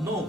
9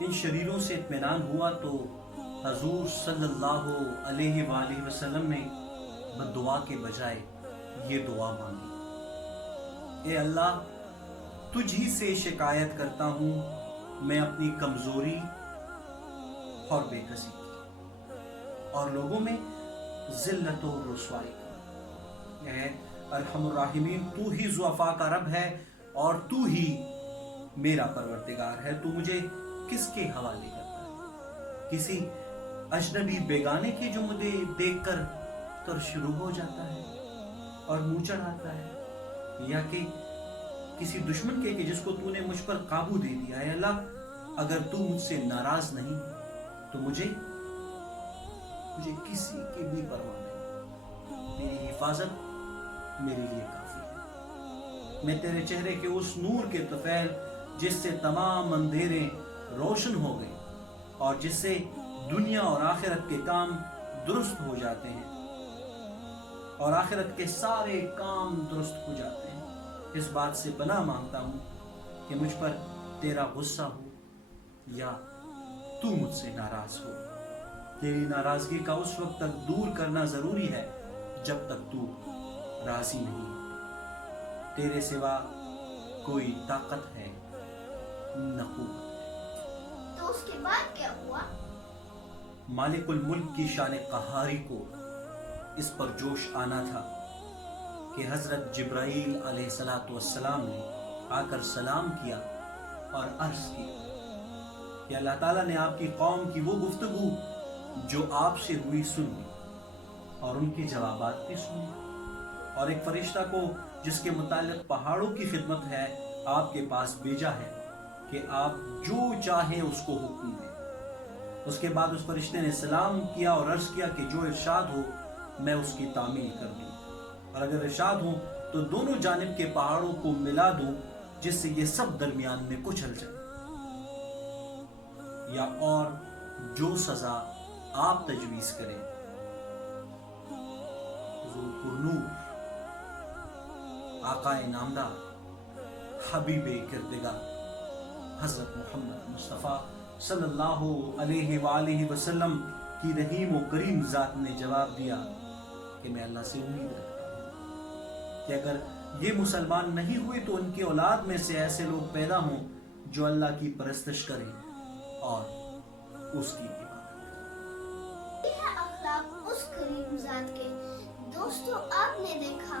ان شریروں سے اطمینان ہوا تو حضور صلی اللہ علیہ وآلہ وسلم نے بددعا کے بجائے یہ دعا مانگی، اے اللہ تجھ ہی سے شکایت کرتا ہوں میں اپنی کمزوری اور بے کسی کی اور لوگوں میں ذلت و رسوائی کا۔ اے ارحم الراحمین، تو ہی ضعفاء کا رب ہے اور تو ہی میرا پروردگار ہے، تو مجھے کس کے حوالے کرتا ہے؟ کسی اجنبی بیگانے کے جو مجھے دیکھ کر تر شروع ہو جاتا ہے اور منہ چڑھاتا ہے، یا کہ کسی دشمن کے کہ جس کو تو نے مجھ پر قابو دے دیا ہے؟ اللہ اگر تو مجھ سے ناراض نہیں تو مجھے کسی کی بھی پرواہ نہیں، میری حفاظت میرے لیے کافی ہے۔ میں تیرے چہرے کے اس نور کے طفیل جس سے تمام اندھیرے روشن ہو گئے اور جس سے دنیا اور آخرت کے کام درست ہو جاتے ہیں اور آخرت کے سارے کام درست ہو جاتے ہیں، اس بات سے پناہ مانگتا ہوں کہ مجھ پر تیرا غصہ ہو یا تو مجھ سے ناراض ہو۔ تیری ناراضگی کا اس وقت تک دور کرنا ضروری ہے جب تک تو راضی نہیں۔ تیرے سوا کوئی طاقت ہے نہ قوت۔ تو اس کے بعد کیا ہوا؟ مالک الملک کی شان قہاری کو اس پر جوش آنا تھا کہ حضرت جبرائیل علیہ السلام نے آ کر سلام کیا اور عرض کی کہ اللہ تعالیٰ نے آپ کی قوم کی وہ گفتگو جو آپ سے ہوئی سن لی اور ان کے جوابات بھی سن لی، اور ایک فرشتہ کو جس کے متعلق پہاڑوں کی خدمت ہے آپ کے پاس بھیجا ہے کہ آپ جو چاہیں اس کو حکم دیں۔ اس کے بعد اس فرشتے نے سلام کیا اور عرض کیا کہ جو ارشاد ہو میں اس کی تعمیل کر دوں، اور اگر ارشاد ہو تو دونوں جانب کے پہاڑوں کو ملا دوں جس سے یہ سب درمیان میں کچل جائے، یا اور جو سزا آپ تجویز کریں۔ حضور پرنور، آقا نامدار، حبیب کردگار حضرت محمد مصطفیٰ صلی اللہ علیہ وآلہ وسلم کی رحیم و کریم ذات نے جواب دیا کہ میں اللہ سے امید رکھتا ہوں کہ اگر یہ مسلمان نہیں ہوئے تو ان کی اولاد میں سے ایسے لوگ پیدا ہوں جو اللہ کی پرستش کریں اور اس کی عبادت کریں۔ یہ ہے اخلاق اس کریم ذات کے۔ دوستو، آپ نے دیکھا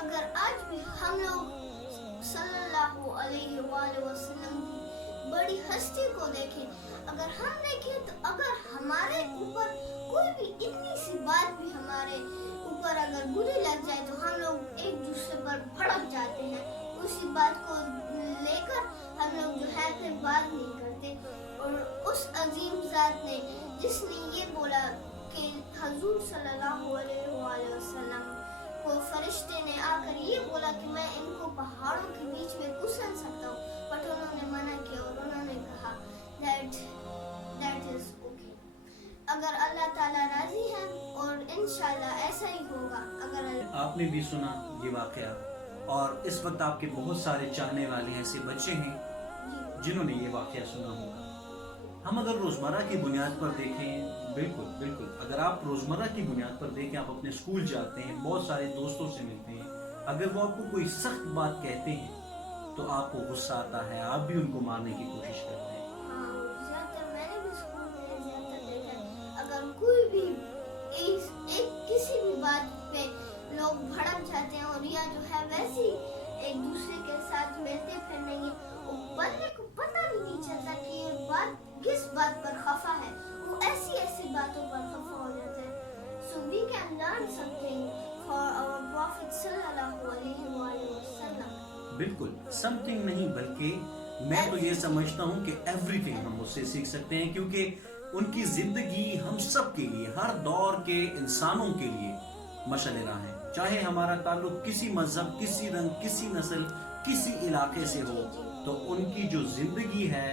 اگر آج بھی ہم لوگ صلی اللہ علیہ وآلہ وسلم کی بڑی ہستی کو دیکھیں، اگر ہم دیکھیں تو اگر ہمارے اوپر کوئی بھی اتنی سی بات بھی ہمارے اوپر اگر بری لگ جائے تو ہم لوگ ایک دوسرے پر بھڑک جاتے ہیں، اسی بات کو لے کر ہم لوگ جو ہے پھر بات نہیں کرتے۔ اور اس عظیم ذات نے جس نے یہ بولا کہ حضور صلی اللہ علیہ وآلہ وسلم کو فرشتے نے آ کر یہ بولا کہ میں ان کو پہاڑوں کے بیچ میں کچل سکتا ہوں، بٹ انہوں نے منع کیا اور انہوں نے کہا that is okay۔ اگر اللہ تعالیٰ راضی ہے اور انشاءاللہ ایسا ہی ہوگا۔ اگر آپ نے بھی سنا یہ واقعہ، اور اس وقت آپ کے بہت سارے چاہنے والے ایسے بچے ہیں جنہوں نے یہ واقعہ سنا ہوگا۔ ہم اگر روزمرہ کی بنیاد پر دیکھیں، بالکل اگر آپ روزمرہ کی بنیاد پر دیکھیں، آپ اپنے اسکول جاتے ہیں، بہت سارے دوستوں سے ملتے ہیں، اگر وہ آپ کو کوئی سخت بات کہتے ہیں تو آپ کو غصہ آتا ہے، آپ بھی ان کو مارنے کی کوشش کرتے ہیں۔ میں نے بھی اسکول میں زیادہ دیکھا ہے، اگر کوئی بھی کسی بھی بات پہ لوگ بھڑک جاتے ہیں اور یا جو ہے ویسے ایک دوسرے کے ساتھ ملتے پھرنے گے، بندے کو پتہ بھی نہیں چلتا کہ یہ بات کس بات پر خفا ہے، وہ ایسی باتوں پر خفا ہو جاتا ہے۔ So we can learn something for our Prophet صلی اللہ علیہ وآلہ وسلم۔ بالکل something نہیں، بلکہ میں تو یہ سمجھتا ہوں کہ everything ہم اس سے سیکھ سکتے ہیں، کیونکہ ان کی زندگی ہم سب کے لیے، ہر دور کے انسانوں کے لیے مشعل راہ ہے، چاہے ہمارا تعلق کسی مذہب، کسی رنگ، کسی نسل، کسی علاقے سے ہو، تو ان کی جو زندگی ہے،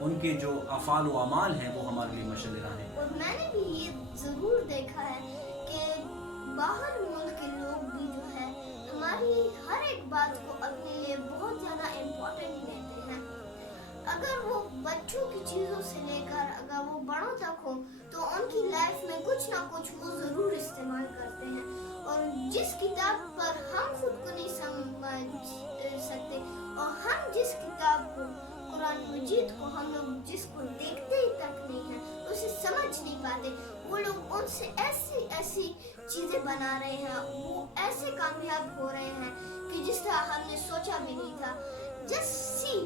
ان کے جو افعال و اعمال ہیں وہ ہمارے لیے مشعل راہ ہیں۔ اور میں نے بھی یہ ضرور دیکھا ہے کہ باہر ملک کے لوگ بھی جو ہے ہماری ہر ایک بات کو اپنے لیے بہت زیادہ امپورٹنٹ لیتے ہیں۔ اگر وہ بچوں کی چیزوں سے لے کر اگر وہ بڑوں تک ہو تو ان کی لائف میں کچھ نہ کچھ وہ ضرور استعمال کرتے ہیں. اور جس کتاب پر ہم خود کو نہیں سمجھ سکتے اور ہم جس کتاب کو قرآن مجید کو ہم لوگ جس کو دیکھتے ہی تک نہیں ہیں اسے سمجھ نہیں پاتے, وہ لوگ ان سے ایسی چیزیں بنا رہے ہیں, وہ ایسے کامیاب ہو رہے ہیں کہ جس طرح ہم نے سوچا بھی نہیں تھا. Just see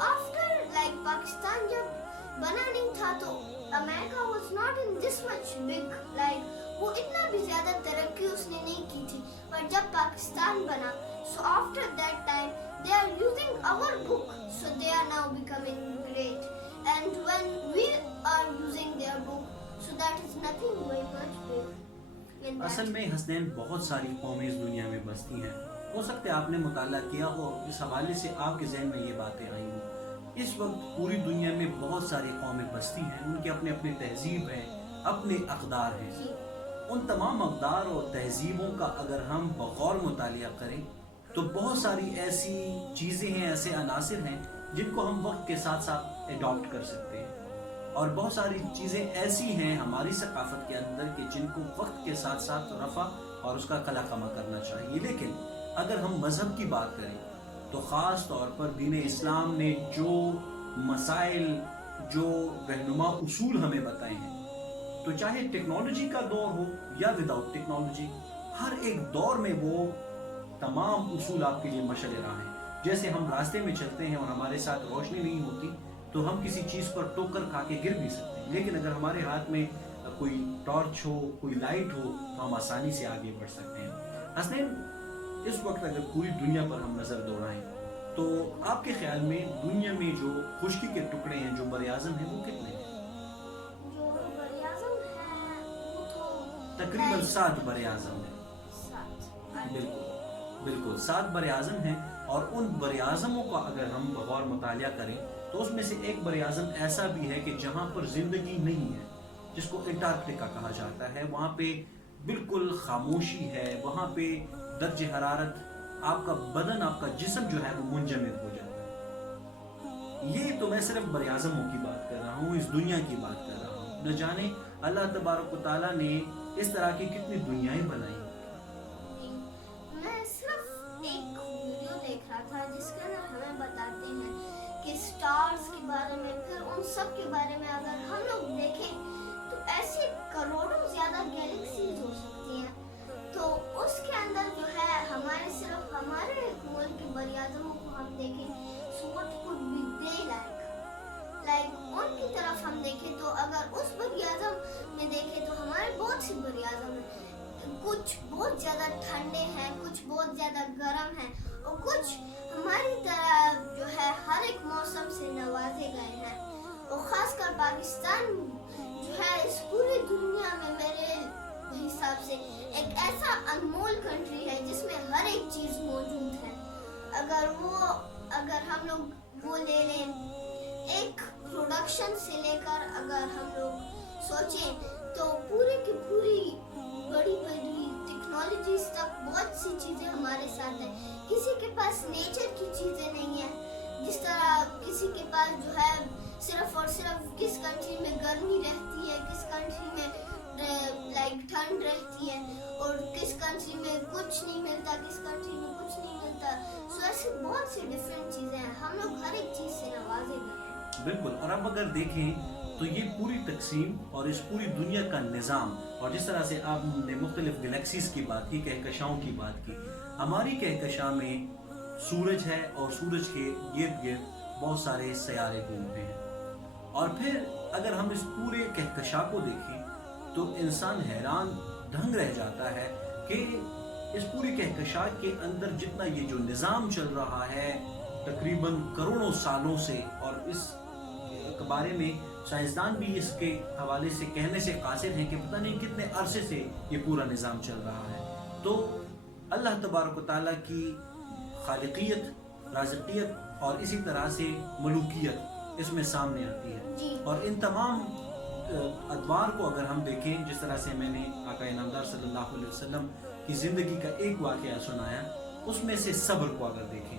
after like Pakistan جب بنا نہیں تھا تو امریکہ was not in this much big, like وہ اتنا بھی زیادہ ترقی اس نے نہیں کی تھی. پر جب پاکستان بنا so after that time they are using our book, so they are now becoming great, and when we are using their book so that is nothing very much big in that. اصل میں حسنین بہت ساری قومیں اس دنیا میں بستی ہیں, ہو سکتا ہے آپ نے مطالعہ کیا ہو, اس حوالے سے آپ کے ذہن میں یہ باتیں آئی ہوں. اس وقت پوری دنیا میں بہت ساری قومیں بستی ہیں, ان کے اپنے اپنے تہذیب ہیں, اپنے اقدار ہیں. ان تمام اقدار اور تہذیبوں کا اگر ہم بغور مطالعہ کریں تو بہت ساری ایسی چیزیں ہیں, ایسے عناصر ہیں جن کو ہم وقت کے ساتھ ساتھ اڈاپٹ کر سکتے ہیں, اور بہت ساری چیزیں ایسی ہیں ہماری ثقافت کے اندر کہ جن کو وقت کے ساتھ ساتھ رفع اور اس کا قلع کما کرنا چاہیے. لیکن اگر ہم مذہب کی بات کریں تو خاص طور پر دین اسلام نے جو مسائل, جو رہنما اصول ہمیں بتائے ہیں, تو چاہے ٹیکنالوجی کا دور ہو یا وداؤٹ ٹیکنالوجی, ہر ایک دور میں وہ تمام اصول آپ کے لیے مشعل راہ ہیں. جیسے ہم راستے میں چلتے ہیں اور ہمارے ساتھ روشنی نہیں ہوتی تو ہم کسی چیز پر ٹوکر کھا کے گر بھی سکتے ہیں, لیکن اگر ہمارے ہاتھ میں کوئی ٹارچ ہو, کوئی لائٹ ہو تو ہم آسانی سے آگے بڑھ سکتے ہیں. حسنین, اس وقت اگر پوری دنیا پر ہم نظر دوڑائیں تو آپ کے خیال میں دنیا میں جو خشکی کے ٹکڑے ہیں, جو بر اعظم ہیں, وہ کتنے ہیں؟ جو بر اعظم ہیں وہ تو تقریباً 7 بر اعظم ہیں. بالکل 7 بر اعظم ہیں, اور ان بر اعظموں کا اگر ہم بغور مطالعہ کریں تو اس میں سے ایک بر اعظم ایسا بھی ہے کہ جہاں پر زندگی نہیں ہے, جس کو انٹارکٹیکا کہا جاتا ہے. وہاں پہ بالکل خاموشی ہے, وہاں پہ درجہ حرارت, آپ کا بدن, آپ کا جسم جو ہے وہ منجمد ہو جاتا ہے. یہ تو میں صرف بر اعظموں کی بات کر رہا ہوں, اس دنیا کی بات کر رہا ہوں. نہ جانے اللہ تبارک و تعالیٰ نے اس طرح کی کتنی دنیایں بنائی. میں صرف ایک ویڈیو دیکھ رہا تھا جس کے اندر ہمیں بتاتے ہیں کہ سٹارز کے بارے میں, پھر ان سب کے بارے میں اگر ہم لوگ دیکھیں تو ایسے کروڑوں زیادہ گیلیکسیز ہو سکتی ہیں. تو اس کے اندر جو ہے ہمارے صرف ہمارے ملک کے بر اعظموں کو ہم دیکھیں so what could be they like ان کی طرف ہم دیکھیں تو اگر اس بر اعظم میں دیکھیں تو ہمارے بہت سے بر اعظم ہیں. کچھ بہت زیادہ ٹھنڈے ہیں, کچھ بہت زیادہ گرم ہیں, اور کچھ ہماری طرح جو ہے ہر ایک موسم سے نوازے گئے ہیں. اور خاص کر پاکستان جو ہے اس پوری دنیا میں میرے حساب سے ایک ایسا انمول کنٹری ہے جس میں ہر ایک چیز موجود ہے. اگر ہم لوگ وہ لے لیں, ایک پروڈکشن سے لے کر اگر ہم لوگ سوچیں تو پوری کی پوری بڑی بڑی ٹیکنالوجیز تک بہت سی چیزیں ہمارے ساتھ ہیں. کسی کے پاس نیچر کی چیزیں نہیں ہیں, جس طرح کسی کے پاس جو ہے صرف اور صرف کس کنٹری میں گرمی رہتی ہے, کس کنٹری میں لائک ٹھنڈ رہتی ہے, اور کس کنٹری میں کچھ نہیں ملتا, کس کنٹری میں کچھ نہیں ملتا. سو ایسی بہت سی ڈفرینٹ چیزیں ہیں, ہم لوگ ہر ایک چیز سے نوازے گئے ہیں. بالکل. اور اب اگر دیکھیں تو یہ پوری تقسیم اور اس پوری دنیا کا نظام, اور جس طرح سے آپ نے مختلف گلیکسیز کی بات کی, کہکشاؤں کی بات کی, ہماری کہکشاں میں سورج ہے اور سورج کے گرد گرد بہت سارے سیارے گھومتے ہیں. اور پھر اگر ہم اس پورے کہکشاں کو دیکھیں تو انسان حیران دھنگ رہ جاتا ہے کہ اس پوری کہکشاں کے اندر جتنا یہ جو نظام چل رہا ہے تقریباً کروڑوں سالوں سے, اور اس بارے میں سائنسدان بھی اس کے حوالے سے کہنے سے قاصر ہیں کہ پتہ نہیں کتنے عرصے سے یہ پورا نظام چل رہا ہے. تو اللہ تبارک و تعالیٰ کی خالقیت, رازقیت اور اسی طرح سے ملوکیت اس میں سامنے آتی ہے. اور ان تمام ادوار کو اگر ہم دیکھیں, جس طرح سے میں نے آقا انعامدار صلی اللہ علیہ وسلم کی زندگی کا ایک واقعہ سنایا, اس میں سے صبر کو اگر دیکھیں